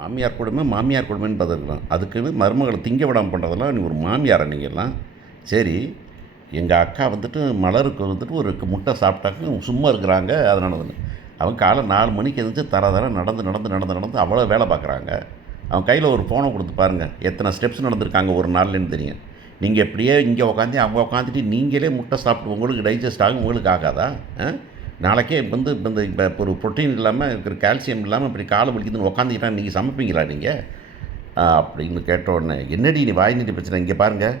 மாமியார் கொடுமைன்னு பார்த்துருக்குறோம். அதுக்குன்னு மருமகள திங்க விடாம பண்ணுறதெல்லாம் நீ ஒரு மாமியாரா நீங்கலாம்? சரி, எங்க அக்கா வந்துட்டு மலருக்கு வந்துட்டு ஒரு முட்டை சாப்பிட்டாக்க சும்மா இருக்கிறாங்க. அதனால வந்து அவங்க காலைல 4 மணிக்கு எந்திரிச்சு தர தர நடந்து நடந்து நடந்து நடந்து அவ்வளோ வேலை பார்க்குறாங்க. அவங்க கையில் ஒரு ஃபோனை கொடுத்து பாருங்கள், எத்தனை ஸ்டெப்ஸ் நடந்திருக்காங்க ஒரு நாள்லேன்னு தெரியும். நீங்கள் எப்படியே இங்கே உட்காந்து அங்கே உட்காந்துட்டு நீங்களே முட்டை சாப்பிட்டு உங்களுக்கு டைஜஸ்ட் ஆகும், உங்களுக்கு ஆகாதா? நாளைக்கே வந்து இப்போ ஒரு ப்ரோட்டீன் இல்லாமல் இருக்கிற கால்சியம் இல்லாமல் இப்படி காலை வலிக்குதுன்னு உட்காந்துக்கிட்டா நீங்கள் சமைப்பீங்களா நீங்கள்? அப்படின்னு கேட்ட உடனே, என்னடி நீ வாய் நீட்டி பிரச்சனை, இங்கே பாருங்கள்,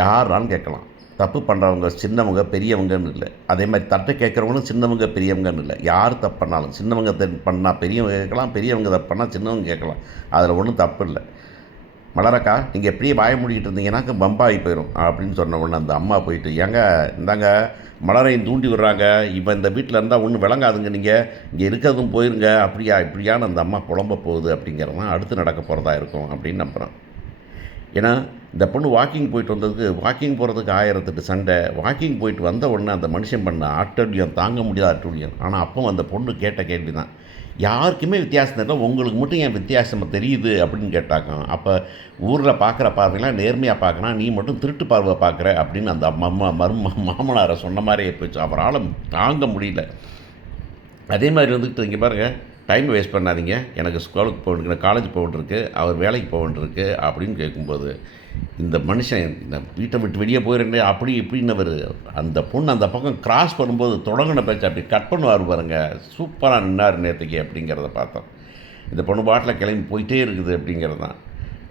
யாராலும் கேட்கலாம். தப்பு பண்ணுறவங்க சின்னவங்க பெரியவங்கன்னு இல்லை. அதே மாதிரி தட்டை கேட்குறவங்களும் சின்னவங்க பெரியவங்கன்னு இல்லை. யார் தப்பு பண்ணாலும் சின்னவங்க பண்ணால் பெரியவங்க கேட்கலாம், பெரியவங்க தப்பு பண்ணால் சின்னவங்க கேட்கலாம். அதில் ஒன்றும் தப்பு இல்லை. மலரக்கா, நீங்கள் எப்படியே வாய மூடிக்கிட்டு இருந்தீங்கன்னாக்க பம்பாகி போயிடும் அப்படின்னு சொன்ன உடனே அந்த அம்மா போயிட்டு, ஏங்க இந்தாங்க மலரையும் தூண்டி விடுறாங்க, இப்போ இந்த வீட்டில் இருந்தால் ஒன்றும் விளங்காதுங்க, நீங்கள் இங்கே இருக்கிறதும் போயிருங்க, அப்படியா இப்படியான்னு அந்த அம்மா புலம்ப போகுது அப்படிங்கிறது தான் அடுத்து நடக்க போகிறதா இருக்கும் அப்படின்னு நம்புகிறேன். ஏன்னா இந்த பொண்ணு வாக்கிங் போயிட்டு வந்ததுக்கு, வாக்கிங் போகிறதுக்கு 1008 சண்டை. வாக்கிங் போயிட்டு வந்த உடனே அந்த மனுஷன் பண்ண ஆட்டோடியம் தாங்க முடியாத ஆட்டோடியம். ஆனால் அப்போ அந்த பொண்ணு கேட்ட கேள்வி தான், யாருக்குமே வித்தியாசம் தெரியல, உங்களுக்கு மட்டும் ஏன் வித்தியாசமாக தெரியுது அப்படின்னு கேட்டாங்க. அப்போ ஊரில் பார்க்குற பார்வையெல்லாம் நேர்மையாக பார்க்குறான், நீ மட்டும் திருட்டு பார்வை பார்க்குற அப்படின்னு அந்த மாமனாரை சொன்ன மாதிரியே போச்சு. அவரால் தாங்க முடியல. அதே மாதிரி வந்துட்டு இங்கே பாருங்கள், டைம் வேஸ்ட் பண்ணாதீங்க, எனக்கு ஸ்கூலுக்கு போகணுருக்கு, காலேஜ் போகணுருக்கு, அவர் வேலைக்கு போகணுருக்கு அப்படின்னு கேட்கும்போது, இந்த மனுஷன் இந்த வீட்டை விட்டு வெளியே போயிடுறேன் அப்படி இப்படின்னவர் அந்த பொண்ணு அந்த பக்கம் கிராஸ் பண்ணும்போது தொடங்கின பேச்சு அப்படி கட் பண்ணுவார் பாருங்க, சூப்பராக நின்னார் நேற்றுக்கு அப்படிங்கிறத பார்த்தோம். இந்த பொண்ணு பாட்டில் கிளம்பி போயிட்டே இருக்குது அப்படிங்கிறது தான்.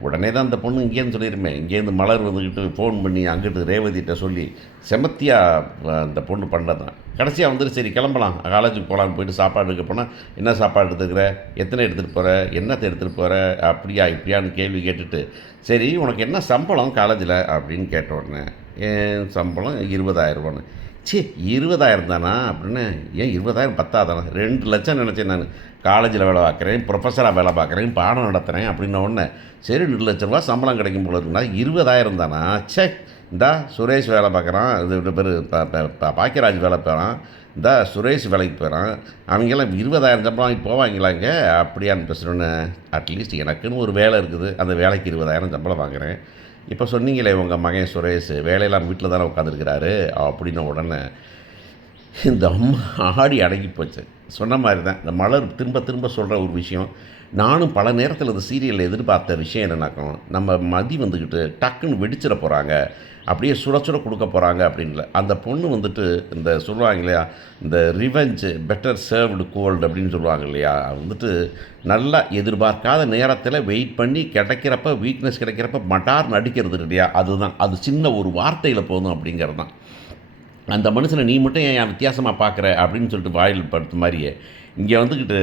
உடனே தான் அந்த பொண்ணு இங்கேருந்து சொல்லிடுமே, இங்கேருந்து மலர் வந்துக்கிட்டு ஃபோன் பண்ணி அங்கிட்டு ரேவதிகிட்ட சொல்லி செமத்தியாக அந்த பொண்ணு பண்ணதான். கடைசியாக வந்துட்டு சரி கிளம்பலாம், காலேஜுக்கு போகலான்னு போயிட்டு சாப்பாடு எடுக்க போனால், என்ன சாப்பாடு எடுத்துக்கிற, எத்தனை எடுத்துகிட்டு போகிற, என்னத்தை எடுத்துகிட்டு போகிற, அப்படியா இப்படியான்னு கேள்வி கேட்டுட்டு, சரி உனக்கு என்ன சம்பளம் காலேஜில் அப்படின்னு கேட்ட உடனே, என் சம்பளம் 20,000 சி 20,000 தானா அப்படின்னு. ஏன் 20,000 பத்தாதானா? 2 லட்சம் நினச்சேன் நான். காலேஜில் வேலை பார்க்குறேன், ப்ரொஃபஸராக வேலை பார்க்குறேன், பாடம் நடத்துகிறேன் அப்படின்ன உடனே சரி 2 லட்ச ரூபா சம்பளம் கிடைக்கும் போல இருக்குன்னா 20,000 தானா? சே, இந்தா சுரேஷ் வேலை பார்க்குறான், இது பேர் பாக்கியராஜ் வேலை போகிறான், இந்தா சுரேஷ் வேலைக்கு போகிறான், அவங்கெல்லாம் 20,000 சம்பளம் வாங்கி போவாங்களாங்க அப்படியான்னு பேசுகிறோன்னு. அட்லீஸ்ட் எனக்குன்னு ஒரு வேலை இருக்குது, அந்த வேலைக்கு 20,000 சம்பளம் வாங்குகிறேன். இப்போ சொன்னீங்களே உங்கள் மகன் சுரேஷ் வேலையெல்லாம் வீட்டில் தானே உட்காந்துருக்கிறாரு அப்படின்ன உடனே இந்த அம்மா ஆடி அடங்கி போச்சு. சொன்ன மாதிரி தான் இந்த மலர் திரும்ப திரும்ப சொல்கிற ஒரு விஷயம். நானும் பல நேரத்தில் இந்த சீரியலில் எதிர்பார்த்த விஷயம் என்னன்னாக்கும், நம்ம மதி வந்துக்கிட்டு டக்குன்னு வெடிச்சிட போகிறாங்க, அப்படியே சுட சுட கொடுக்க போகிறாங்க அப்படின்ல. அந்த பொண்ணு வந்துட்டு இந்த சொல்லுவாங்க இல்லையா, இந்த ரிவெஞ்ச் பெட்டர் சர்வ்டு கோல்டு அப்படின்னு சொல்லுவாங்க இல்லையா, வந்துட்டு நல்லா எதிர்பார்க்காத நேரத்தில் வெயிட் பண்ணி கிடைக்கிறப்ப வீக்னஸ் கிடைக்கிறப்ப மட்டார் நடிக்கிறது இல்லையா, அதுதான். அது சின்ன ஒரு வார்த்தையில் போதும் அப்படிங்கிறது தான். அந்த மனுஷனை நீ மட்டும் ஏன் வித்தியாசமாக பார்க்குற அப்படின்னு சொல்லிட்டு வாயில் படுத்த மாதிரியே இங்கே வந்துக்கிட்டு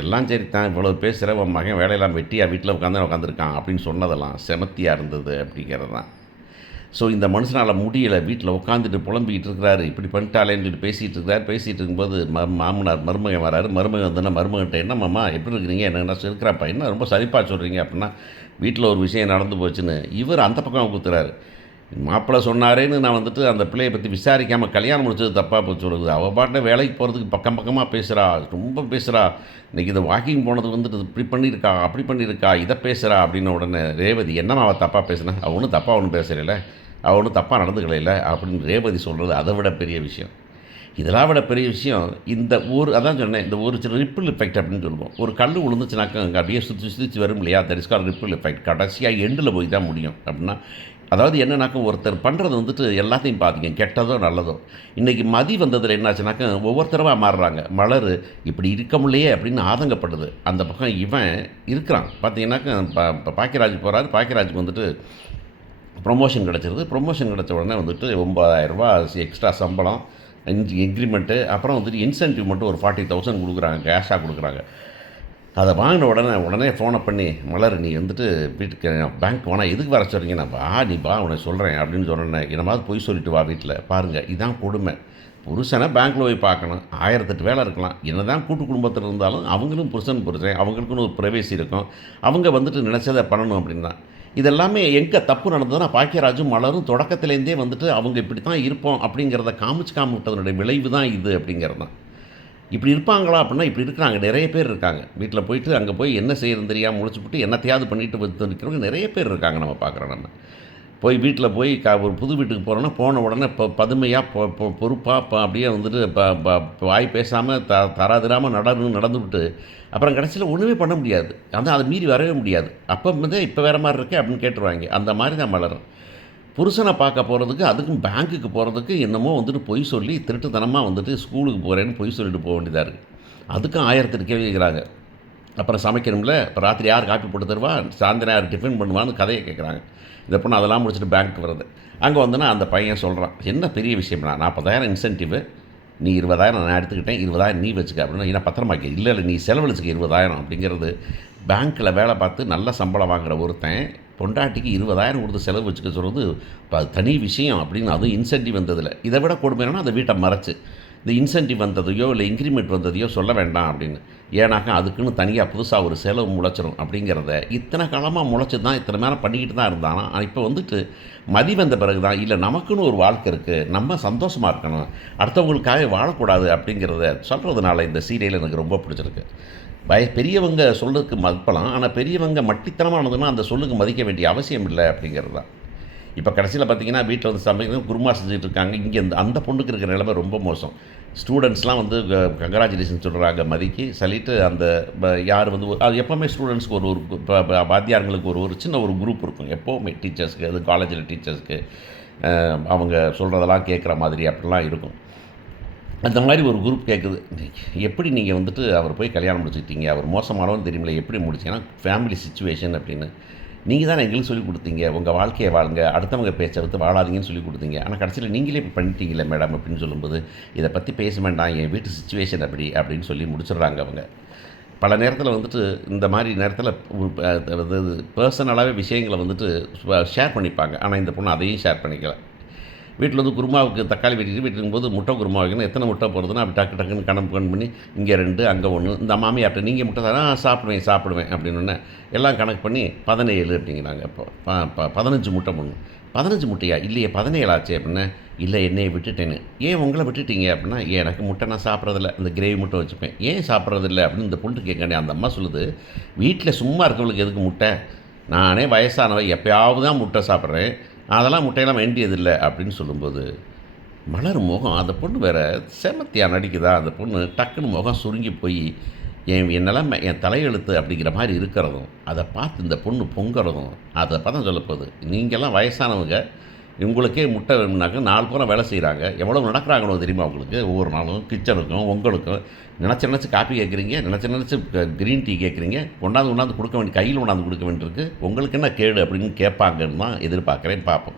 எல்லாம் சரி தான், இவ்வளோ பேசுகிற உன் மகன் வேலையெல்லாம் வெட்டியாக வீட்டில் உட்காந்துருக்கான் அப்படின்னு சொன்னதெல்லாம் செமத்தியாக இருந்தது அப்படிங்கிறது தான். ஸோ இந்த மனுஷனால் முடியலை, வீட்டில் உட்காந்துட்டு புலம்பிக்கிட்டு இருக்கிறாரு, இப்படி பண்ணிட்டாலேன்னு சொல்லிட்டு பேசிகிட்டு இருக்கும்போது மாமனார் மருமகன் வராரு. மருமகன் வந்தோன்னா மருமகன்ட்ட, என்ன மாமா எப்படி இருக்கிறீங்க, என்ன இருக்கிறாப்பா, என்ன ரொம்ப சரிப்பாக சொல்கிறீங்க அப்படின்னா, வீட்டில் ஒரு விஷயம் நடந்து போச்சுன்னு இவர் அந்த பக்கம் ஊற்றுறாரு. மாப்பிள்ளை சொன்னாரேன்னு நான் வந்துட்டு அந்த பிள்ளையை பற்றி விசாரிக்காமல் கல்யாணம் முடிச்சது தப்பாக போய் சொல்லுது. அவள் பாட்டை வேலைக்கு போகிறதுக்கு பக்கம் பக்கமாக பேசுகிறா, ரொம்ப பேசுகிறா, இன்றைக்கி இதை வாக்கிங் போனது வந்துட்டு இப்படி பண்ணியிருக்கா அப்படி பண்ணியிருக்கா இதை பேசுகிறா அப்படின்ன உடனே ரேவதி, என்னம்மா அவள் தப்பாக பேசுனா, அவள் ஒன்றும் தப்பாக ஒன்றும் பேசுகிறல, அவள் ஒன்றும் தப்பாக நடந்துக்கலையில அப்படின்னு ரேவதி சொல்கிறது அதை விட பெரிய விஷயம். இதெல்லாம் விட பெரிய விஷயம் இந்த ஒரு, அதான் சொன்னேன், இந்த ஒரு சில ரிப்பிள் எஃபெக்ட் அப்படின்னு சொல்லுவோம். ஒரு கல் விழுந்துச்சுனாக்கா அங்கே அப்படியே சுற்றி வரும் இல்லையா, that is called ripple effect. கடைசியாக எண்டில் போய் தான் முடியும் அப்படின்னா, அதாவது என்னன்னாக்கா ஒருத்தர் பண்ணுறது வந்துட்டு எல்லாத்தையும் பார்த்திங்க, கெட்டதோ நல்லதோ. இன்றைக்கி மதி வந்ததில் என்னாச்சுனாக்கா ஒவ்வொருத்தரவாக மாறுறாங்க. மலர் இப்படி இருக்க முடியலையே அப்படின்னு ஆதங்கப்படுது. அந்த பக்கம் இவன் இருக்கிறான் பார்த்தீங்கன்னாக்கா, இப்போ பாக்கியராஜ் போகிறாரு, பாக்கியராஜுக்கு வந்துட்டு ப்ரொமோஷன் கிடச்சிருது. ப்ரொமோஷன் கிடச்ச உடனே வந்துட்டு 9,000 எக்ஸ்ட்ரா சம்பளம், இன்க்ரிமெண்ட்டு, அப்புறம் வந்துட்டு இன்சென்டிவ் மட்டும் ஒரு 40,000 கொடுக்குறாங்க, கேஷாக கொடுக்குறாங்க. அதை வாங்கின உடனே ஃபோனை பண்ணி, மலர் நீ வந்துட்டு வீட்டுக்கு பேங்க் வேணால் எதுக்கு வர சொல்கிறீங்க, நான் நீ உனக்கு சொல்கிறேன் அப்படின்னு சொன்னேன். என்னமாவது போய் சொல்லிட்டு வா வீட்டில். பாருங்கள் இதான் கொடுமை. புருஷனை பேங்க்கில் போய் பார்க்கணும், 1008 வேலை இருக்கலாம். என்ன தான் கூட்டு குடும்பத்தில் இருந்தாலும் அவங்களும் புருஷன் அவங்களுக்குன்னு ஒரு ப்ரைவேசி இருக்கும், அவங்க வந்துட்டு நினச்சதை பண்ணணும் அப்படின்னு தான். இதெல்லாமே எங்கே தப்பு நடந்ததுன்னா, பாக்கியராஜும் மலரும் தொடக்கத்துலேருந்தே வந்துட்டு அவங்க இப்படி தான் இருப்போம் அப்படிங்கிறத காமிச்சு விட்டதனுடைய விளைவு தான் இது அப்படிங்கிறது தான். இப்படி இருப்பாங்களா அப்படின்னா, இப்படி இருக்கிறாங்க. நெறைய பேர் இருக்காங்க. வீட்ல போயிட்டு அங்க போய் என்ன செய்றதுன்னு தெரியாம முழிச்சுப்புட்டு என்னத்தையாவது பண்ணிட்டு வந்து நிக்கிறவங்க நெறைய பேர் இருக்காங்க நம்ம பார்க்குறோம் நம்ம. போய் வீட்ல போய் ஒரு புது வீட்டுக்கு போறோம்னா, போன உடனே பதுமையா பொறுப்பா அப்படியே வந்துட்டு வாய் பேசாம தராதராம நடந்துப்புட்டு, அப்புறம் கடைசியில ஒண்ணுமே பண்ண முடியாது. அதான் அத மீறி வரவே முடியாது. அப்ப வந்து இப்ப வேற மாரி இருக்கே அப்படின்னு கேட்டுருவாய்ங்க. அந்த மாரி தான் மலரும். புருஷன பார்க்க போறதுக்கு, அதுக்கும் பேங்க்குக்கு போறதுக்கு என்னமோ வந்துட்டு பொய் சொல்லி, திருட்டுத்தனமா வந்துட்டு ஸ்கூலுக்கு போறேன்னு பொய் சொல்லிட்டு போ வேண்டியதா இருக்கு. அதுக்கும் 1008 கேள்வி கேட்குறாங்க. அப்புறம் சமைக்கணும்ல, அப்ப ராத்திரி யார் காப்பி போட்டு தருவா? சாயந்தரம் யார் டிஃபன் பண்ணுவான்னு கதைய கேட்குறாங்க. இந்த பொண்ணு அதெல்லாம் முடிச்சுட்டு பேங்க்கு வருது. அங்க வந்தோனே அந்த பையன் சொல்றான், "என்ன பெரிய விஷயம்னா, 40,000 இன்சென்டிவ் நீ 20,000 நான் எடுத்துக்கிட்டேன். 20,000 நீ வச்சுக்க." அப்படின்னா, "என்ன பத்திரமாக்க?" "இல்ல, இல்ல நீ செலவழிச்சுக்க 20,000." அப்படிங்கிறது பேங்க்ல வேலை பார்த்து நல்ல சம்பளம் வாங்குற ஒருத்தன், பொண்டாட்டிக்கு 20,000 குடுத்து செலவு வச்சுக்க சொல்றது, அது தனி விஷயம் அப்படின்னு அதுவும் இன்சென்டிவ் வந்ததில. இத விட கொடுமை என்னன்னா, அந்த வீட்ட மறைச்சு, இந்த இன்சென்டிவ் வந்ததையோ, இல்ல இன்கிரிமெண்ட் வந்ததையோ சொல்ல வேண்டாம் அப்படின்னு. ஏன்னாக்கா, அதுக்குன்னு தனியா புதுசா ஒரு செலவு முளைச்சிரும் அப்படிங்கிறத, இத்தனை காலமா முளைச்சு தான் இத்தனை நேரம் பண்ணிக்கிட்டு தான் இருந்தானா, இப்ப வந்துட்டு மதி வந்த பிறகு தான், இல்ல நமக்குன்னு ஒரு வாழ்க்கை இருக்கு. நம்ம சந்தோஷமா இருக்கணும். அடுத்தவங்களுக்காக வாழக்கூடாது அப்படிங்கிறத சொல்றதுனால இந்த சீரியல் எனக்கு ரொம்ப பிடிச்சிருக்கு. பெரியவங்க சொல்லுக்கு மதிப்பலாம். ஆனா, பெரியவங்க மட்டித்தனமா நடந்துக்கணும், அந்த சொல்லுக்கு மதிக்க வேண்டிய அவசியம் இல்ல அப்படிங்கிறது தான். இப்ப கடைசியில பார்த்தீங்கன்னா, வீட்ல வந்து சமைக்கணும் குருமா செஞ்சுட்டு இருக்காங்க. இங்க அந்த பொண்ணுக்கு இருக்கிற நிலைமை ரொம்ப மோசம். ஸ்டூடண்ட்ஸ்லாம் வந்து கங்கிராச்சுலேஷன் சொல்றாங்க மதிக்கு. சொல்லிட்டு அந்த யார் வந்து அது எப்பவுமே ஸ்டூடண்ட்ஸ்க்கு ஒரு ஒரு வாத்தியாருங்களுக்கு ஒரு சின்ன ஒரு குரூப் இருக்கும். எப்பவுமே டீச்சர்ஸ்க்கு, அது காலேஜில டீச்சர்ஸ்க்கு அவங்க சொல்றதெல்லாம் கேட்குற மாதிரி அப்படிலாம் இருக்கும். அந்த மாரி ஒரு குரூப் கேட்குது. எப்படி நீங்க வந்துட்டு அவர போய் கல்யாணம் முடிச்சுக்கிட்டீங்க? அவர் மோசமானவர்ன்னு தெரியும்ல, எப்படி முடிச்சீங்கன்னா, ஃபேமிலி சிச்சுவேஷன் அப்படின்னு. நீங்க தானே எங்களுக்கு சொல்லிக் குடுத்தீங்க. உங்க வாழ்க்கைய வாழுங்க. அடுத்தவங்க பேச்ச விட்டு வாழாதீங்கன்னு சொல்லிக் குடுத்தீங்க. ஆனா கடைசியில நீங்களே இப்படி பண்ணிட்டீங்களே மேடம் அப்படின்னு சொல்லும்போது, இத பத்தி பேச வேண்டாம். என் வீட்டு சிச்சுவேஷன் அப்படி அப்படின்னு சொல்லி முடிச்சுடுறாங்க அவங்க. பல நேரத்தில வந்துட்டு இந்த மாரி நேரத்தில அதாவது பெர்சனலாவே விஷயங்கள வந்துட்டு ஷேர் பண்ணிப்பாங்க. ஆனா இந்த பொண்ணு அதையும் ஷேர் பண்ணிக்கல. வீட்ல வந்து குருமாவுக்கு தக்காளி வெட்டிட்டு வீட்ல இருக்கும்போது முட்டை குருமா வைக்கணும். எத்தனை முட்டை போடுறதுன்னு அப்படி டக்கு டக்குன்னு கணக்கு பண்ணி, இங்கே 2 அங்கே 1 இந்த மாமியார்ட்ட நீங்க முட்டை சாப்பிடுவேன் சாப்பிடுவேன் அப்படின்னோன்னே, எல்லாம் கணக்கு பண்ணி 17 அப்படிங்கிறாங்க. இப்போ 15 முட்டை போடணும். 15 முட்டையா? இல்லையே 17 ஆச்சே அப்படின்னேன். இல்ல என்னைய விட்டுட்டேன்னு. ஏன் உங்கள விட்டுட்டீங்க அப்படின்னா, எனக்கு முட்டை நான் சாப்பிட்றதில்ல. இந்த கிரேவி முட்டை வச்சுப்பேன். ஏன் சாப்பிட்றதில்ல அப்படின்னு இந்த பொண்ணு கேட்காண்டி அந்த அம்மா சொல்லுது, வீட்ல சும்மா இருக்கவங்களுக்கு எதுக்கு முட்டை? நானே வயசானவ எப்பயாவது தான் முட்டை சாப்பிட்றேன். அதெல்லாம் முட்டையெல்லாம் வேண்டியதில்ல அப்படின்னு சொல்லும்போது, மலர் முகம் அந்த பொண்ணு வேற செமத்தியா நடிக்குதா, அந்த பொண்ணு டக்குன்னு முகம் சுருங்கி போய், என் நிலைமை என் தலையெழுத்து அப்படிங்கிற மாரி இருக்கிறதும், அத பார்த்து இந்த பொண்ணு பொங்குறதும், அத தான் சொல்லப்போகுது. நீங்கலாம் வயசானவங்க, உங்களுக்கே முட்டை வேணும்னாக்க 4 பேரும் வேலை செய்கிறாங்க. எவ்வளவு நடக்குறாங்கன்னு தெரியுமா உங்களுக்கு? ஒவ்வொரு நாளும் கிச்சனுக்கும், உங்களுக்கும். நினச்சு நினச்சு காப்பி கேட்குறீங்க, நினச்சு நினச்சு கிரீன் டீ கேட்குறீங்க. கொண்டாந்து கொண்டாந்து கொடுக்க வேண்டிய கையில் கொண்டாந்து கொடுக்க வேண்டியிருக்கு. உங்களுக்கு என்ன கேடு அப்படின்னு கேட்பாங்கன்னு தான் எதிர்பார்க்குறேன். பார்ப்போம்.